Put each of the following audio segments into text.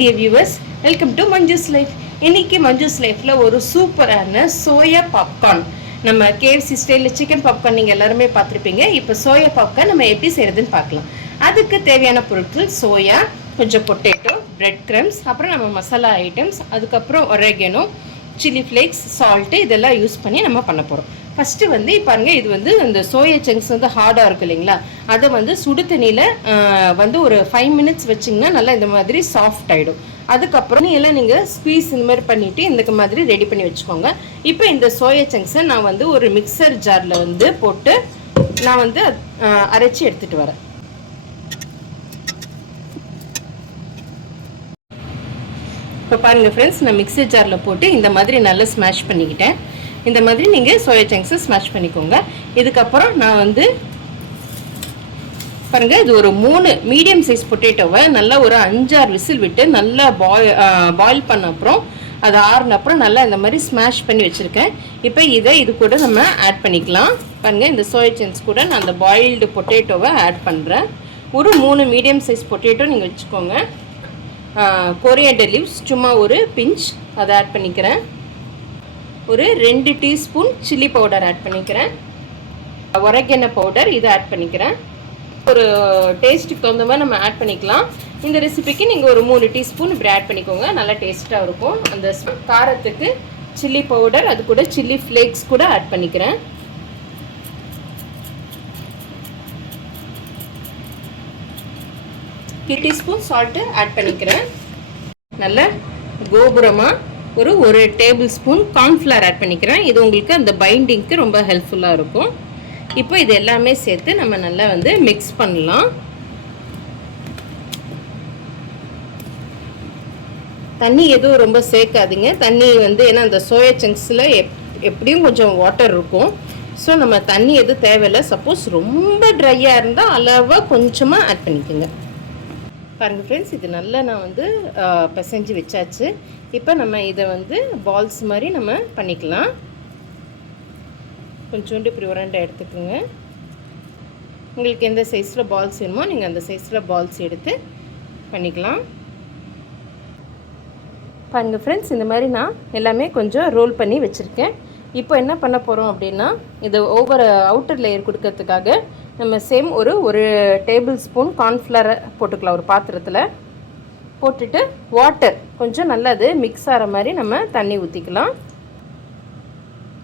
dear viewers, welcome to Manju's Life. இன்னைக்கு Manju's Lifeல ஒரு சூப்பரான சோயா பாப்கார்ன், நம்ம KFC ஸ்டைல்ல சிக்கன் பாப்கார்ன் நீங்க எல்லாரும் பார்த்திருப்பீங்க. இப்போ சோயா பாப்கார்ன் நம்ம எப்படி செய்யறதுன்னு பார்க்கலாம். அதுக்கு தேவையான பொருட்கள் சோயா, கொஞ்சம் பொட்டேட்டோ, பிரெட் கிரம்ஸ், அப்புறம் நம்ம மசாலா ஐட்டம்ஸ், அதுக்கப்புறம் ஒரேகனோ, சில்லி ஃப்ளேக்ஸ், சால்ட்டு இதெல்லாம் யூஸ் பண்ணி நம்ம பண்ண போகிறோம். ஃபஸ்ட்டு வந்து பாருங்கள், இது வந்து இந்த சோயா சங்க்ஸ் வந்து ஹார்டாக இருக்கும் இல்லைங்களா, அதை வந்து சுடு தண்ணியில் வந்து ஒரு 5 மினிட்ஸ் வச்சிங்கன்னா நல்லா இந்த மாதிரி சாஃப்ட் ஆகிடும். அதுக்கப்புறம் எல்லாம் நீங்கள் ஸ்குவீஸ் இந்த மாதிரி பண்ணிவிட்டு இந்த மாதிரி ரெடி பண்ணி வச்சுக்கோங்க. இப்போ இந்த சோயா சங்க்ஸை நான் வந்து ஒரு மிக்சர் ஜாரில் வந்து போட்டு நான் வந்து அரைச்சி எடுத்துகிட்டு வரேன். இப்போ பாருங்கள் ஃப்ரெண்ட்ஸ், நான் மிக்சர் ஜாரில் போட்டு இந்த மாதிரி நல்லா ஸ்மாஷ் பண்ணிக்கிட்டேன். இந்த மாதிரி நீங்கள் சோயா சங்க்ஸை ஸ்மாஷ் பண்ணிக்கோங்க. இதுக்கப்புறம் நான் வந்து பாருங்கள், இது ஒரு 3 மீடியம் சைஸ் பொட்டேட்டோவை நல்லா ஒரு 5-6 விசில் விட்டு நல்லா பாயில் பண்ண அப்புறம் அது ஆறுன அப்புறம் நல்லா இந்த மாதிரி ஸ்மாஷ் பண்ணி வச்சுருக்கேன். இப்போ இது கூட நம்ம ஆட் பண்ணிக்கலாம். பாருங்கள், இந்த சோயா சங்க்ஸ் கூட நான் அந்த பாயில்டு பொட்டேட்டோவை ஆட் பண்ணுறேன். ஒரு 3 மீடியம் சைஸ் பொட்டேட்டோ நீங்கள் வச்சுக்கோங்க. கொரியாண்டர் லீவ்ஸ் சும்மா ஒரு பிஞ்ச் அதை ஆட் பண்ணிக்கிறேன். ஒரு 2 டீஸ்பூன் சில்லி பவுடர் ஆட் பண்ணிக்கிறேன். ஒரேகனோ பவுடர் இதை ஆட் பண்ணிக்கிறேன். ஒரு டேஸ்ட்டுக்கு தகுந்த மாதிரி நம்ம ஆட் பண்ணிக்கலாம். இந்த ரெசிபிக்கு நீங்கள் ஒரு 3 டீஸ்பூன் இப்படி ஆட் பண்ணிக்கோங்க, நல்லா டேஸ்ட்டாக இருக்கும். அந்த காரத்துக்கு சில்லி பவுடர், அது கூட சில்லி ஃப்ளேக்ஸ் கூட ஆட் பண்ணிக்கிறேன். டீஸ்பூன் சால்ட்டு ஆட் பண்ணிக்கிறேன். நல்ல கோபுரமாக ஒரு டேபிள் ஸ்பூன் கார்ன்ஃப்ளவர் ஆட் பண்ணிக்கிறேன். இது உங்களுக்கு அந்த பைண்டிங்க்கு ரொம்ப ஹெல்ப்ஃபுல்லாக இருக்கும். இப்போ இது எல்லாமே சேர்த்து நம்ம நல்லா வந்து மிக்ஸ் பண்ணலாம். தண்ணி எதுவும் ரொம்ப சேர்க்காதீங்க. தண்ணி வந்து ஏன்னா அந்த சோயா சங்க்ஸில் எப்படியும் கொஞ்சம் வாட்டர் இருக்கும். ஸோ நம்ம தண்ணி எதுவும் தேவையில்லை. சப்போஸ் ரொம்ப ட்ரையாக இருந்தால் அளவாக கொஞ்சமாக ஆட் பண்ணிக்கோங்க. பாருங்கள் ஃப்ரெண்ட்ஸ், இது நல்லா நான் வந்து பிசைஞ்சு வச்சாச்சு. இப்போ நம்ம இதை வந்து பால்ஸ் மாதிரி நம்ம பண்ணிக்கலாம். கொஞ்சோண்டு இப்படி உருண்டை எடுத்துக்கோங்க. உங்களுக்கு எந்த சைஸில் பால்ஸ் வேணுமோ நீங்கள் அந்த சைஸில் பால்ஸ் எடுத்து பண்ணிக்கலாம். பாருங்கள் ஃப்ரெண்ட்ஸ், இந்த மாதிரி நான் எல்லாமே கொஞ்சம் ரோல் பண்ணி வச்சுருக்கேன். இப்போ என்ன பண்ண போகிறோம் அப்படின்னா, இது ஓவர் அவுட்டர் லேயர் கொடுக்கறதுக்காக நம்ம சேம் ஒரு டேபிள் ஸ்பூன் கார்ன்ஃப்ளவரை போட்டுக்கலாம். ஒரு பாத்திரத்தில் போட்டுட்டு வாட்டர் கொஞ்சம் நல்லா அது மிக்ஸ் ஆகிற மாதிரி நம்ம தண்ணி ஊற்றிக்கலாம்.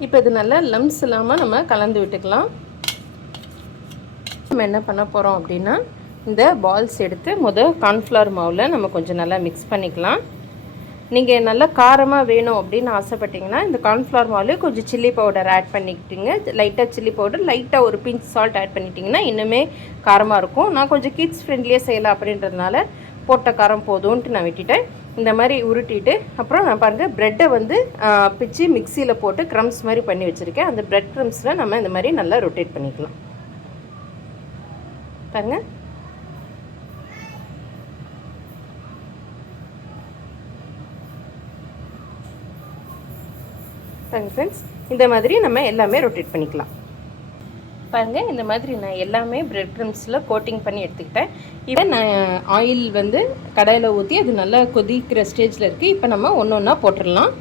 இப்போ இது நல்லா லம்ஸ் இல்லாமல் நம்ம கலந்து விட்டுக்கலாம். நம்ம என்ன பண்ண போகிறோம் அப்படின்னா, இந்த பால்ஸ் எடுத்து கார்ன்ஃப்ளவர் மாவில் நம்ம கொஞ்சம் நல்லா மிக்ஸ் பண்ணிக்கலாம். நீங்கள் நல்லா காரமாக வேணும் அப்படின்னு ஆசைப்பட்டீங்கன்னா இந்த கார்ன்ஃப்ளவர் மாவில் கொஞ்சம் சில்லி பவுடர் ஆட் பண்ணிக்கிட்டீங்க. லைட்டாக சில்லி பவுடர், லைட்டாக ஒரு பிஞ்ச் சால்ட் ஆட் பண்ணிட்டிங்கன்னா இன்னுமே காரமாக இருக்கும். நான் கொஞ்சம் கிட்ஸ் ஃப்ரெண்ட்லியாக செய்யலாம் அப்படின்றதுனால போட்ட காரம் போதும்ன்ட்டு நான் விட்டுட்டேன். இந்த மாதிரி உருட்டிட்டு அப்புறம் நான் பாருங்கள் ப்ரெட்டை வந்து பிச்சு மிக்சியில் போட்டு க்ரம்ஸ் மாதிரி பண்ணி வச்சுருக்கேன். அந்த ப்ரெட் க்ரம்ஸில் நம்ம இந்த மாதிரி நல்லா ரொட்டேட் பண்ணிக்கலாம். பாருங்கள், ஃப்ரெண்ட்ஸ் இந்த மாதிரி நம்ம எல்லாமே ரொட்டேட் பண்ணிக்கலாம். பாருங்கள், இந்த மாதிரி நான் எல்லாமே பிரெட் க்ரம்ஸில் கோட்டிங் பண்ணி எடுத்துக்கிட்டேன். இப்போ நான் ஆயில் வந்து கடாயில் ஊற்றி அது நல்லா கொதிக்கிற ஸ்டேஜில் இருக்குது. இப்போ நம்ம ஒன்று ஒன்றா போட்டுடலாம்.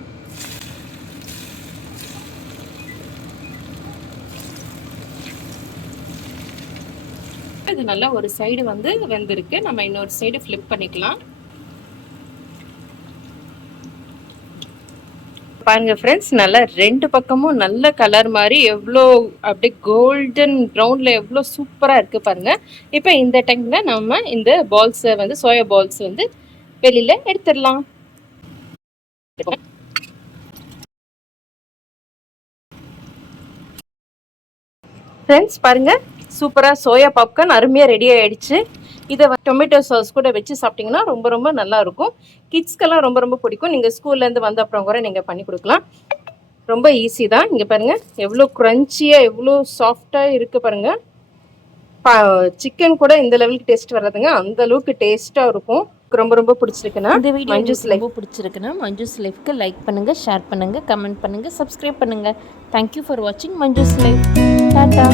இது நல்லா ஒரு சைடு வந்து வெந்திருக்கு. நம்ம இன்னொரு சைடு ஃப்ளிப் பண்ணிக்கலாம். பாருங்க ஃப்ரெண்ட்ஸ், நல்லா 2 பக்கமும் நல்ல கலர் மாதிரி எவ்வளோ அப்படியே கோல்டன் ப்ரௌனில் எவ்வளோ சூப்பராக இருக்குது பாருங்கள். இப்போ இந்த டைமில் நம்ம இந்த பால்ஸை வந்து சோயா பால்ஸ் வந்து வெளியில் எடுத்துடலாம். ஃப்ரெண்ட்ஸ் பாருங்கள், சூப்பராக சோயா பாப்கார்ன் அருமையாக ரெடி ஆகிடுச்சு. இதை டொமேட்டோ சாஸ் கூட வச்சு சாப்பிட்டிங்கன்னா ரொம்ப ரொம்ப நல்லாயிருக்கும். கிட்ஸ்க்கெல்லாம் ரொம்ப ரொம்ப பிடிக்கும். நீங்கள் ஸ்கூல்லேருந்து வந்த அப்புறம் கூட நீங்கள் பண்ணி கொடுக்கலாம். ரொம்ப ஈஸி தான். இங்கே பாருங்கள் எவ்வளோ க்ரன்ச்சியாக எவ்வளோ சாஃப்டாக இருக்குது பாருங்கள். சிக்கன் கூட இந்த லெவலுக்கு டேஸ்ட் வர்றதுங்க, அந்த அளவுக்கு டேஸ்ட்டாக இருக்கும். ரொம்ப ரொம்ப பிடிச்சிருக்குன்னா இந்த வீடியோ மஞ்சுஸ் லைஃப் பிடிச்சிருக்குன்னா மஞ்சுஸ் லைஃப்க்கு லைக் பண்ணுங்கள், ஷேர் பண்ணுங்கள், கமெண்ட் பண்ணுங்கள், சப்ஸ்கிரைப் பண்ணுங்கள். தேங்க்யூ ஃபார் வாட்சிங் மஞ்சுஸ் லைஃப். டாடா.